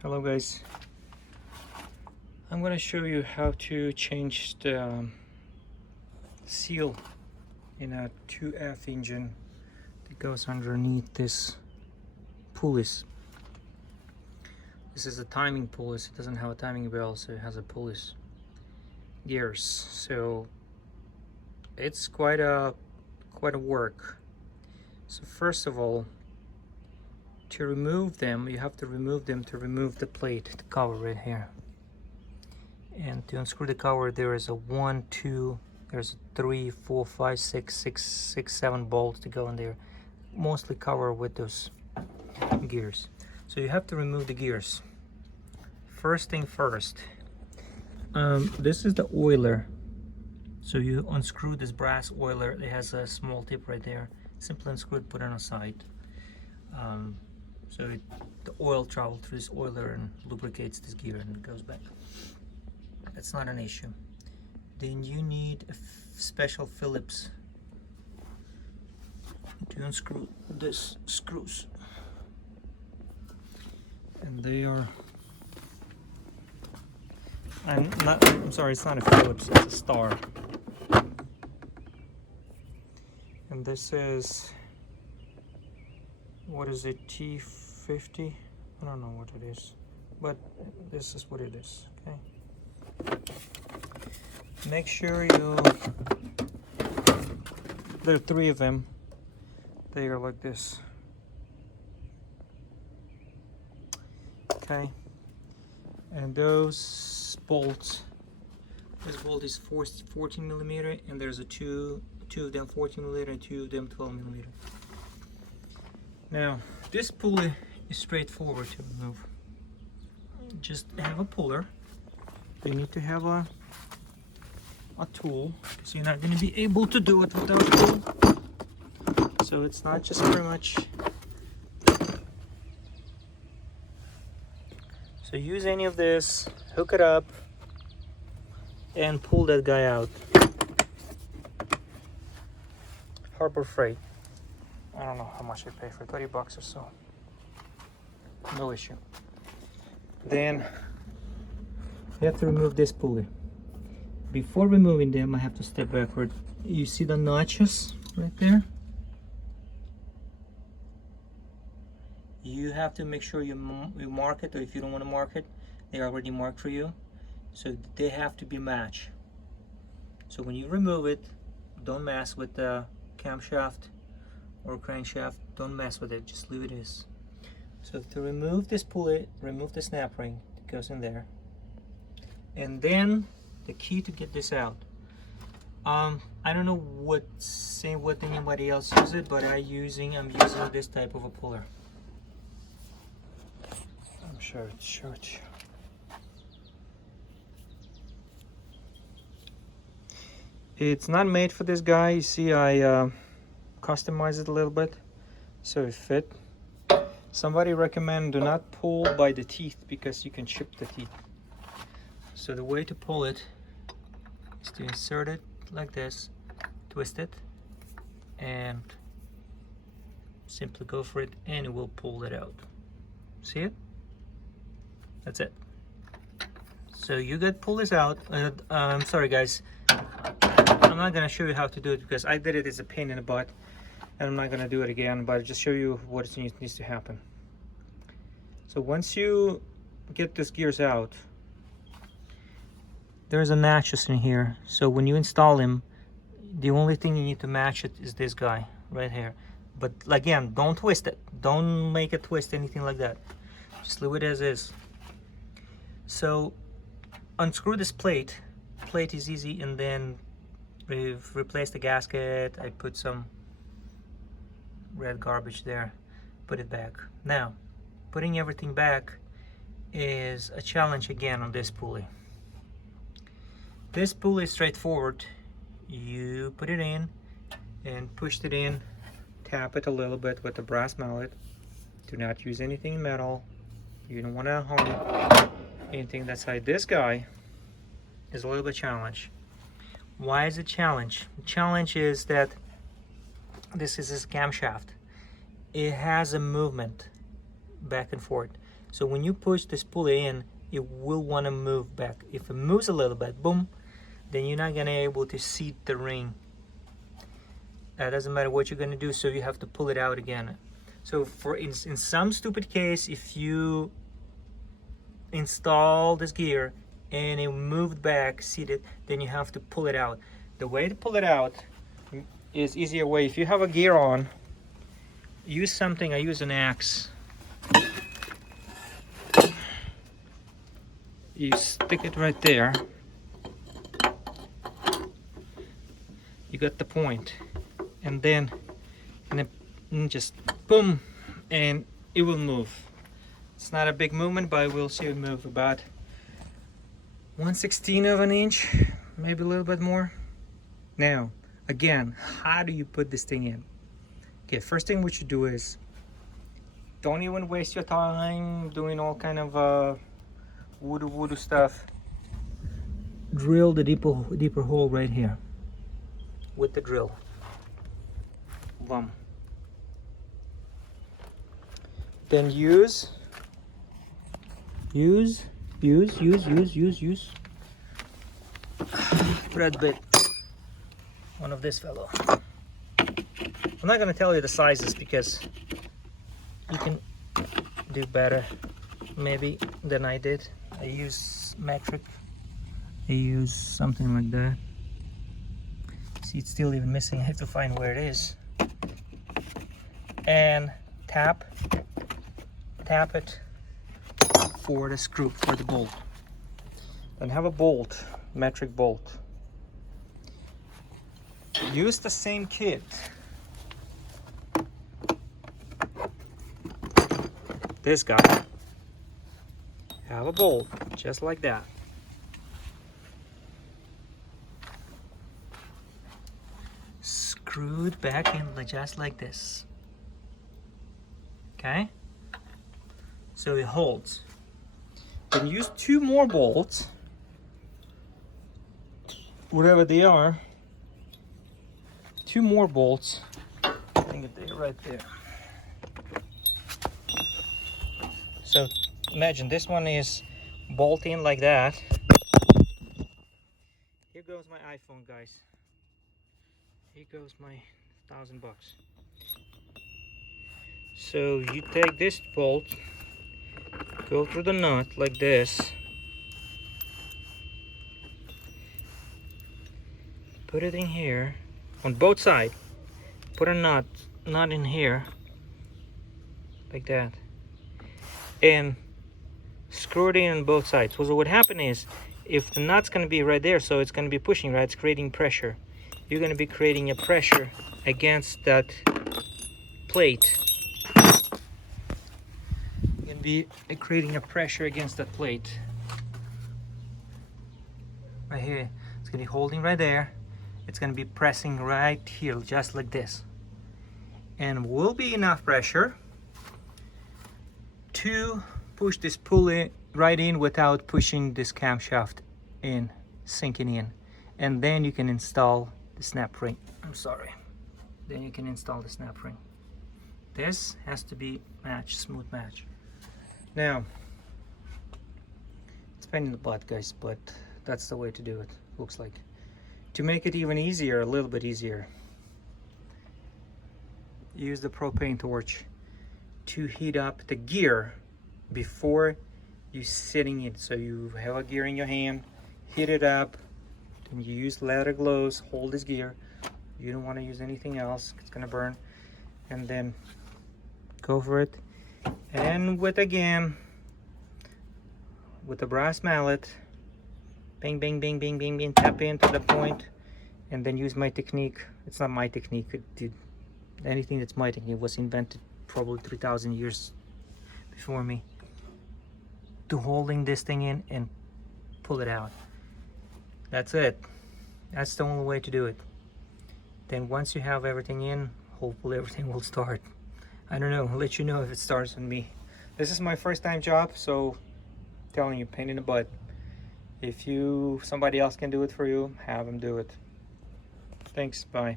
Hello guys, I'm going to show you how to change the seal in a 2F engine that goes underneath this pulleys. This is a timing pulleys. It doesn't have a timing bell, so it has a pulleys gears, so it's quite a work. So first of all, to remove them, you have to remove them to remove the plate, the cover right here. And to unscrew the cover, there is a 1, 2, there's 3, 4, 5, 6, 7 bolts to go in there, mostly covered with those gears. So you have to remove the gears. First thing first, this is the oiler. So you unscrew this brass oiler. It has a small tip right there. Simply unscrew it, put it on a side. So the oil travels through this oiler and lubricates this gear and it goes back. That's not an issue. Then you need a special Phillips to unscrew this screws. And they are, I'm sorry, it's not a Phillips, it's a Star. And this is, what is it, T50? I don't know what it is, but this is what it is, okay? Make sure there are 3 of them. They are like this. Okay. And those bolts, this bolt is 14 millimeter, and there's a two of them 14 millimeter and 2 of them 12 millimeter. Now, this pulley is straightforward to remove. Just have a puller. You need to have a tool, because you're not going to be able to do it without a tool. So it's not just very much. So use any of this, hook it up, and pull that guy out. Harbor Freight. I don't know how much I pay for it, 30 bucks or so. No issue. Then you have to remove this pulley. Before removing them, I have to step backward. You see the notches right there? You have to make sure you mark it, or if you don't want to mark it, they're already marked for you. So they have to be matched. So when you remove it, don't mess with the camshaft or crankshaft. Don't mess with it, just leave it as. So to remove this pulley, remove the snap ring that goes in there. And then the key to get this out. I don't know what anybody else uses it, but I'm using this type of a puller. I'm sure it's short. It's not made for this guy. You see, I customized it a little bit so it fit. Somebody recommend do not pull by the teeth because you can chip the teeth. So the way to pull it is to insert it like this, twist it, and simply go for it, and it will pull it out. See it? That's it. So you get pull this out. I'm sorry guys, I'm not gonna show you how to do it because I did it as a pain in the butt, and I'm not gonna do it again, but I'll just show you what needs to happen. So once you get these gears out, there's a matches in here. So when you install him, the only thing you need to match it is this guy right here. But again, don't twist it. Don't make it twist, anything like that. Just leave it as is. So unscrew this plate. Plate is easy, and then we've replaced the gasket. I put some red garbage there. Put it back. Now, putting everything back is a challenge again on this pulley. This pulley is straightforward. You put it in and push it in, tap it a little bit with the brass mallet. Do not use anything metal. You don't want to harm anything that's like this guy. Is a little bit challenge. Why is it challenge? The challenge is that this is his camshaft. It has a movement back and forth. So when you push this pulley in, it will want to move back. If it moves a little bit, boom, then you're not gonna be able to seat the ring. That doesn't matter what you're gonna do, so you have to pull it out again. So for in some stupid case, if you install this gear and it moved back, seated, then you have to pull it out. The way to pull it out is easier way. If you have a gear on, use something. I use an axe. You stick it right there. You got the point, and then just boom, and it will move. It's not a big movement, but we'll see it move about 1/16 of an inch, maybe a little bit more. Now, again, how do you put this thing in? Okay, first thing what you do is, don't even waste your time doing all kind of voodoo stuff. Drill the deeper hole right here with the drill. Boom. Then use thread bit, one of this fellow. I'm not gonna tell you the sizes because you can do better maybe than I did. I use metric. I use something like that. See, it's still even missing. I have to find where it is. And tap it for the screw, for the bolt. Then have a bolt, metric bolt. Use the same kit. This guy. Have a bolt, just like that. Screw it back in just like this. Okay? So it holds. Then use 2 more bolts, whatever they are. 2 more bolts. I think they're right there. So imagine this one is bolting like that. Here goes my iPhone, guys. Here goes my $1,000 bucks. So you take this bolt, go through the nut like this, put it in here on both sides, put a nut in here like that, and screw it in on both sides. So what happens is, if the nut's going to be right there, so it's going to be pushing, right, it's creating pressure. You're going to be creating a pressure against that plate. Be creating a pressure against that plate right here. It's gonna be holding right there. It's gonna be pressing right here, just like this, and will be enough pressure to push this pulley right in without pushing this camshaft in, sinking in. And then you can install the snap ring. Then you can install the snap ring. This has to be smooth match. Now, it's a pain in the butt, guys, but that's the way to do it, looks like. To make it even easier, a little bit easier, use the propane torch to heat up the gear before you setting it. So you have a gear in your hand, heat it up, then you use leather gloves, hold this gear. You don't want to use anything else, it's gonna burn. And then go for it. And with the brass mallet, bang, bang, bang, bang, bang, bang, tap into the point, and then use my technique. It's not my technique. Anything that's my technique was invented probably 3,000 years before me. To holding this thing in and pull it out. That's it. That's the only way to do it. Then once you have everything in, hopefully everything will start. I don't know, I'll let you know if it starts on me. This is my first time job, so I'm telling you, pain in the butt. If somebody else can do it for you, have them do it. Thanks, bye.